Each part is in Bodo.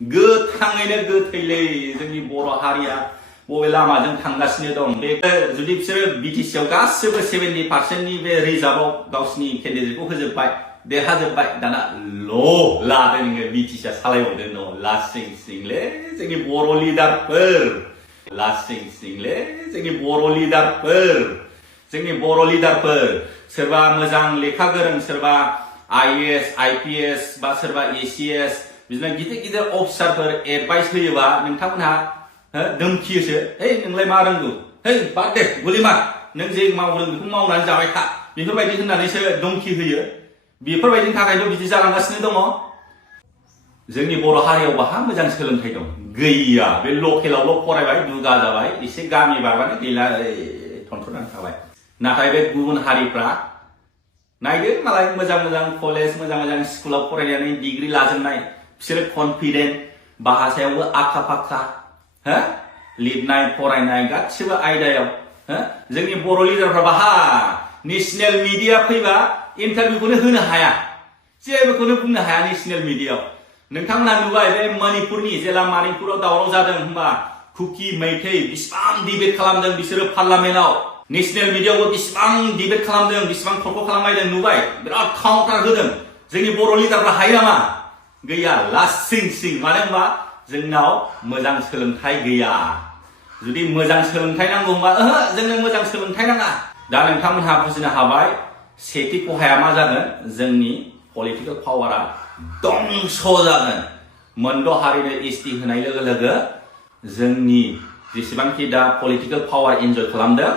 गोथाङैनो गोथैलै जोंनि बर' हारिया बबे लामाजों थांगासिनो दं बे जुदि बिसोरो बिटिसिआव गासिबो 70%नि बे रिजार्भआव गावसिनि केन्डिडेटखौ होजोबबाय देरहाजोबबाय दाना लादों नोङो बिटिसिआ सालायबावदों न' लासिं सिंलै जोंनि बर' लिडारफोर लासिं सिंलै जोंनि बर' लिडारफोर सोरबा मोजां लेखा गोरों सोरबा आईएएस आईपीएस बा सोरबा एसीएस बिदिनो गिदिर अफिसारफोर एडभाइस होयोबा नोंथांमोनहा धोमखियोसो है नोंलाय मा रोंगौ है बाद दे गुलि मार नों जे मावदों बेखौ मावनानै जाबाय था बेफोरबायदि होननानैसो धमखि होयो बेफोरबायदिनि थाखायथ' बिदि जालांगासिनो दङ जोंनि बर' हारियाव बाहा मोजां सोलोंथाइ दं गैया बे लकेलावल' फरायबाय दुगा जाबाय एसे गामि बारबानो गैला थनथ'नानै थाबाय नाथाय बे गुबुन हारिफ्रा नायदो मालाय मोजां कलेज मोजां स्कुलाव फरायनानै डिग्री लाजोबनाय बिसोरो कन्फिडेंट भाषायावबो आखा फाखा लिरनाय फरायनाय गासिबो आयदायाव जोंनि बर' लिडारफ्रा बाहा नेशनेल मिडिया फैबा इन्टारभिउखौनो होनो हाया जेबोखौनो बुंनो हाया नेशनेल मिडियायाव नोंथांमोना नुबाय बे मणिपुरनि जेला मणिपुराव दावराव जादों होनबा कुकी मैथै बिसिबां डिबेट खालामदों बिसोरो पार्लामेन्टआव नेशनेल मिडियायावबो बिसिबां डिबेट खालामदों बिसिबां थरख' खालामनायदों नुबाय बिराद काउन्टार होदों जोंनि बर' लिडारफ्रा हायो नामा गैया लासिं सिं मानो होनबा जोंनाव मोजां सोलोंथाइ गैया जुदि मोजां सोलोंथाइ नांगौ होनबा जोंनो मोजां सोलोंथाइ नाङा दा नोंथांमोनहा बुजिनो हाबाय सेथि खहाया मा जागोन जोंनि पलिटिकेल पावारा दंस जागोन मोनद' हारिनो एसटि होनाय लोगो लोगो जोंनि जेसेबांखि दा पलिटिकेल पावार एन्जय खालामदों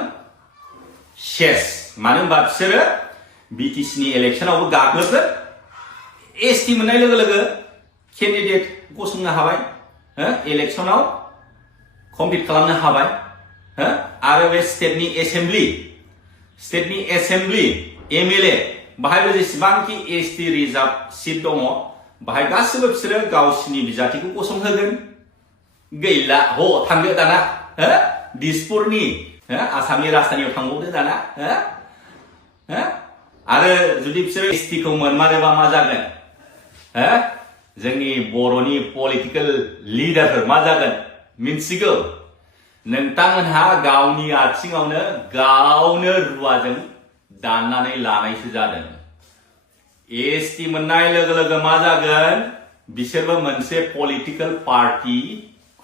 सेस मानो होनबा बिसोरो बिटिसिनि इलेक्सनावबो गाग्लोबगोन एसटि मोननाय लोगो लोगो केन्डिडेट गसंनो हाबाय इलेक्सनाव कम्पिट खालामनो हाबाय आरो बे स्टेटनि एसेम्बलि एमएलए बाहायबो जेसेबांखि एसटि रिजार्भ सिट दङ बाहाय गासिबो बिसोरो गावसिनि बिजाथिखौ गसंहोगोन गैला थांदो दाना दिसपुरनि आसामनि राजधानियाव थांबावदो दाना आरो जुदि बिसोरो एसटिखौ मोनमारोबा मा जागोन जोंनि बर'नि पलिटिकेल लिडारफोर मा जागोन मिन्थिगौ नोंथांमोनहा गावनि आथिङावनो गावनो रुवाजों दाननानै लानायसो जादों एसटि मोननाय लोगो लोगो मा जागोन बिसोरबो मोनसे पलिटिकेल पार्टी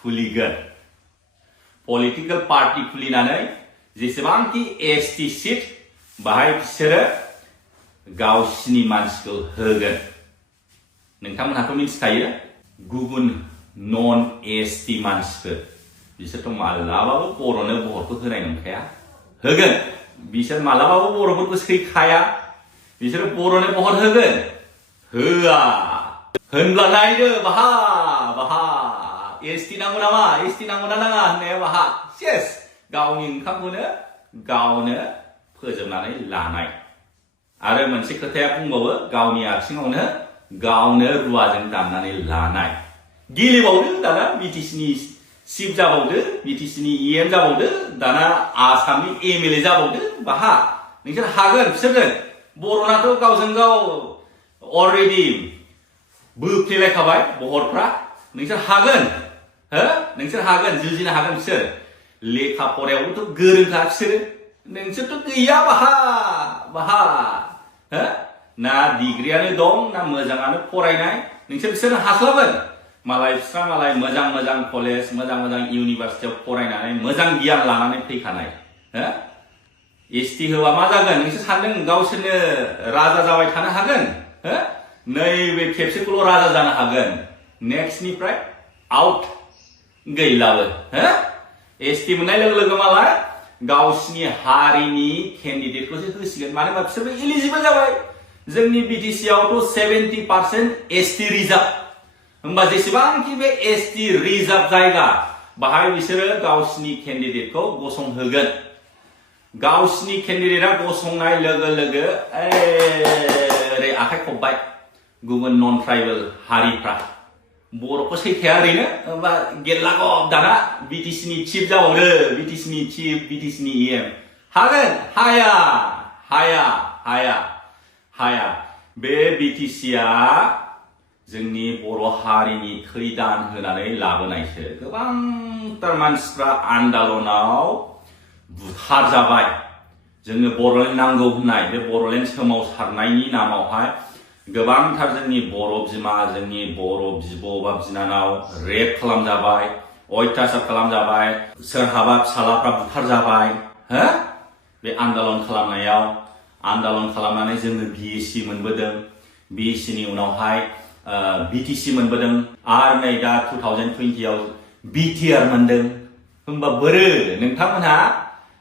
खुलिगोन पलिटिकेल पार्टी खुलिनानै जेसेबांखि एसटि सिट बाहाय बिसोरो गावसिनि मानसिखौ होगोन नोंथांमोनहाथ' मिथिखायो गुबुन नन एसटि मानसिफोर बिसोरथ' मालाबाबो बर'नो भटखौ होनाय नंखाया होगोन बिसोर मालाबाबो बर'फोरखौ सैखाया बिसोरो बर'नो भट होगोन होआ होनब्ला नायदो बाहा एसटि नांगौ नामा एसटि नांगौ ना नाङा होननाया बाहा सेस गावनि ओंखामखौनो गावनो फोजोबनानै लानाय आरो मोनसे खोथाया बुंबावो गावनि आथिङावनो गावनो रुवाजों दाननानै लानाय गेलेबावदो दाना बिटिसिनि चिफ जाबावदो बिटिसिनि इएम जाबावदो दाना आसामनि एमएलए जाबावदो बाहा नोंसोर हागोन बिसोरजों बर'नाथ' गावजों गाव अलरेडि बोफ्लेलायखाबाय बहरफ्रा नोंसोर हागोन जुजिनो हागोन बिसोर लेखा फरायावबोथ' गोरोंखा बिसोरो नोंसोरथ' गैया बाहा ना डिग्रियानो दं ना मोजाङानो फरायनाय बिसोरो हास्लाबगोन मालाय मोजां कलेज मोजां इउनिभार्सिटियाव फरायनानै मोजां गियान लानानै फैखानाय एसटि होबा मा जागोन नोंसोर सानदों गावसोरनो राजा जाबाय थानो हागोन नैबे खेबसेखौल' राजा जानो हागोन नेक्स्टनिफ्राय आउट गैलाबो एसटि मोननाय लोगो लोगो मालाय गावसिनि हारिनि केन्डिडेटखौसो होसिगोन मानो होनबा बिसोरबो इलिजिबल जाबाय जोंनि बिटिसिआवथ' 70% एसटि रिजार्भ होमबा जेसेबांखि बे एसटि रिजार्भ जायगा बाहाय बिसोरो गावसिनि केन्डिडेटखौ गसंहोगोन गावसिनि केन्डिडेटआ गसंनाय लोगो लोगो ओरै आखाइ खब्बाय गुबुन नन ट्राइबेल हारिफ्रा बर'खौ सैखाया ओरैनो होमबा गेललागब दाना बिटिसिनि चिफ जाबावदो बिटिसिनि इएम हागोन हाया बे बिटिसिआ जोंनि बर' हारिनि थै दान होनानै लाबोनायसो गोबांथार मानसिफ्रा आन्दालनाव बुथारजाबाय जोंनो बर'लेण्ड नांगौ होननाय बे बर'लेण्ड सोमावसारनायनि नामावहाय गोबांथार जोंनि बर' बिमा जोंनि बर' बिब' बा बिनानाव रेप खालामजाबाय अयथासार खालामजाबाय सोरहाबा फिसालाफ्रा बुथारजाबाय हो बे आन्दालन खालामनायाव आन्दालन खालामनानै जोङो BSc मोनबोदों BSc नि उनावहाय BTC मोनबोदों आरो नै दा 2020 आव BTR मोनदों होमबा बोरो नोंथांमोनहा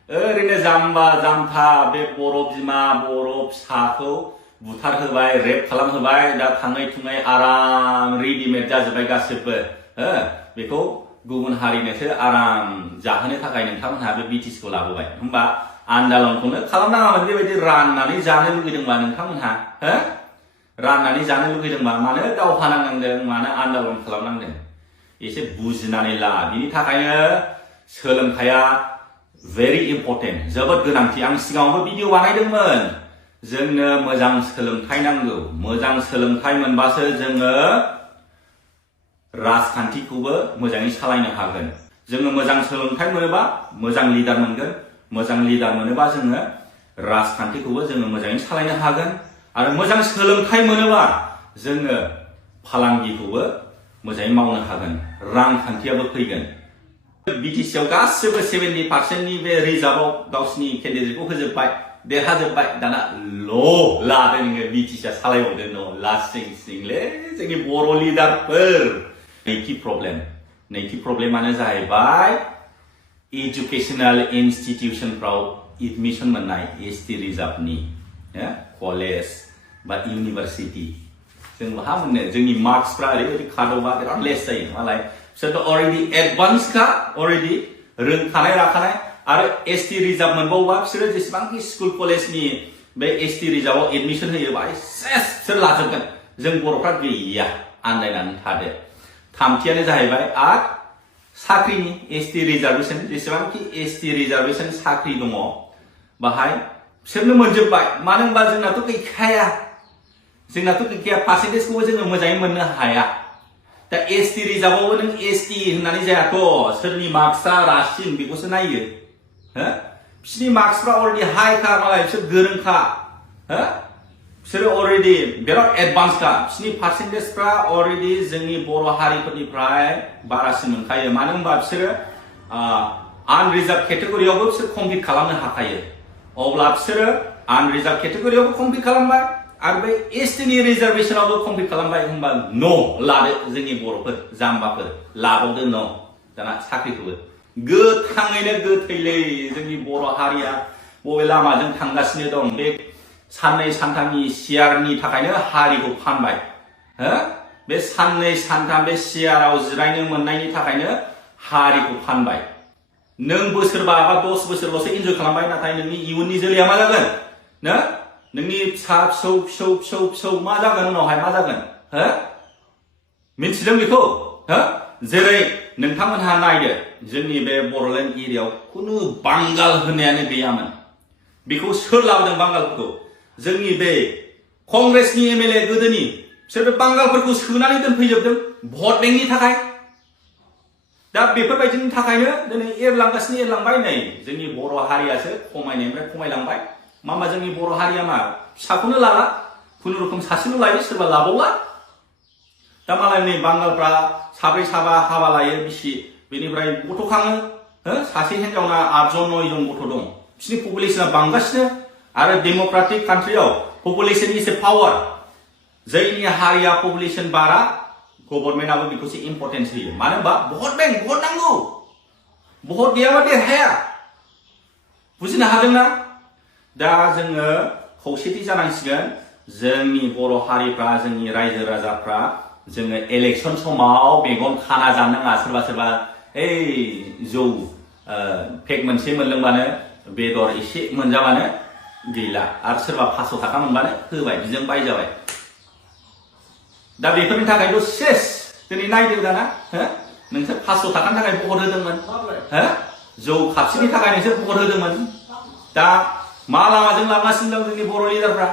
ओरैनो जाम्बा जाम्था बे बर' बिमा बर' फिसाखौ बुथारहोबाय रेप खालामहोबाय दा थाङै थुङै आराम रेडिमेड जाजोब्बाय गासिबो हो बेखौ गुबुन हारिनोसो आराम जाहोनो थाखाय नोंथांमोनहा बे BTC खौ लाबोबाय होमबा आन्दालनखौनो खालामनाङामोन बेबायदि राननानै जानो लुगैदोंबा नोंथांमोनहा हो राननानै जानो लुगैदोंबा मानो दावहा नांनांदों मानो आन्दालन खालामनांदों एसे बुजिनानै ला बिनि थाखायनो सोलोंथाइया very important जोबोद गोनांथि आं सिगाङावबो भिडिअ बानायदोंमोन जोंनो मोजां सोलोंथाइ नांगौ मोजां सोलोंथाइ मोनबासो जोङो राजखान्थिखौबो मोजाङै सालायनो हागोन जोङो मोजां सोलोंथाइ मोनोबा मोजां लिडार मोनगोन मोजां लिडार मोनोबा जोङो राजखान्थिखौबो जोङो मोजाङै सालायनो हागोन आरो मोजां सोलोंथाइ मोनोबा जोङो फालांगिखौबो मोजाङै मावनो हागोन रांखान्थियाबो फैगोन BTC आव गासिबो 70% नि बे रिजार्भआव गावसिनि केन्डिडेटखौ होजोबबाय देरहाजोबबाय दाना लादों नोङो BTC आ सालायबावदों न लासिंसिंलै जोंनि बर' लिडारफोर नैथि प्रब्लेमानो जाहैबाय एजुकेशनेल इनस्टिट्यूशनफ्राव एडमिशन मोननाय ST रिजार्भनि कलेज बा इउनिभारसिटि जों मा मोननो जोंनि मार्क्सफ्रा ओरैबायदि खादौबा बिराद लेस जायो मालाय बिसोरथ' अलरेडि एडभान्स का अलरेडि रोंखानाय राखानाय आरो ST रिजार्भ मोनबावोबा बिसोरो जेसेबांखि स्कुल कलेजनि बे ST रिजार्भआव एडमिशन होयोबा सेस बिसोर लाजोबगोन जों बर'फ्रा गैया आन्दायनानै थादो थामथियानो जाहैबाय आरो साख्रिनि ST रिजार्भेशन जेसेबांखि ST रिजार्भेशन साख्रि दङ बाहाय बिसोरनो मोनजोबबाय मानो होनबा जोंनाथ' गैखाया पार्सेन्टेजखौबो जोङो मोजाङै मोननो हाया दा ST रिजार्भआवबो नों ST होननानै जायाथ' सोरनि मार्क्सआ रासिन बेखौसो नायो हो बिसोरनि मार्क्सफ्रा अलरेडि हाइखा मालाय बिसोर गोरोंखा हो बिसोरो अलरेडि बिराद एडभान्सखा बिसोरनि पार्सेन्टेजफ्रा अलरेडि जोंनि बर' हारिफोरनिफ्राय बारासिन मोनखायो मानो होनबा बिसोरो आनरिजार्भ केटेगरियावबो बिसोर कमप्लिट खालामनो हाखायो अब्ला बिसोरो आनरिजार्भ केटेगरियावबो कमप्लिट खालामबाय आरो बे ST नि रिजार्भेशनावबो कमप्लिट खालामबाय होनबा लादो जोंनि बर'फोर जाम्बाफोर लाबावदो दाना साख्रिखौबो गोथाङैनो गोथैलै जोंनि बर' हारिया बबे लामाजों थांगासिनो दं बे साननै सानथामनि सियारनि थाखायनो हारिखौ फानबाय हो बे साननै सानथाम बे सियाराव जिरायनो मोननायनि थाखायनो हारिखौ फानबाय नों बोसोरबा बा 10 बोसोरल'सो इन्जय खालामबाय नाथाय नोंनि इयुननि जोलैया मा जागोन नोंनि फिसा फिसौ मा जागोन उनावहाय मा जागोन हो मिथिदों बेखौ हो जेरै नोंथांमोनहा नायदो जोंनि बे बर'लेण्ड एरियायाव खुनु बांगाल होननायानो गैयामोन बेखौ सोर लाबोदों बांगालफोरखौ जोंनि बे कंग्रेसनि MLA गोदोनि बिसोर बांगालफोरखौ सोनानै दोनफैजोबदों भट बेंकनि थाखाय दा बेफोरबायदिनि थाखायनो दिनै एरलांबाय नै जोंनि बर' हारियासो खमायनायनिफ्राय खमायलांबाय मा जोंनि बर' हारिया मा फिसाखौनो लाला खुनुरुखुम सासेल' लायो सोरबा लाबावला दा मालाय नै बांगालफ्रा साब्रै साबा हाबा लायो बिसि बेनिफ्राय गथ' खाङो सासे हिनजावना 8 जन 9 जन गथ' दं बिसोरनि पपुलेशना बांगासिनो आरो डेम'क्रेटिक कान्ट्रियाव पपुलेशन इज ए पावार जायनि हारिया पपुलेशन बारा गभर्नमेन्टआबो बेखौसो इम्पर्टेन्स होयो मानो होनबा भट नांगौ भट गैयाबा देरहाया बुजिनो हादोंना दा जोङो खौसेथि जानांसिगोन जोंनि बर' हारिफ्रा जोंनि रायजो राजाफ्रा जोङो इलेक्शन समाव मेगन खाना जानो नाङा सोरबा जौ पेक मोनसे मोनलोंबानो बेदर एसे मोनजाबानो गैला आरो सोरबा 500 थाखा मोनबानो होबाय बिजों बायजाबाय दा बेफोरनि थाखायथ' सेस दिनै नायदो दाना नोंसोर 500 थाखानि थाखाय भट होदोंमोन जौ खापसेनि थाखाय नोंसोर भट होदोंमोन दा मा लामाजों लांगासिनो दं जोंनि बर' लिडारफ्रा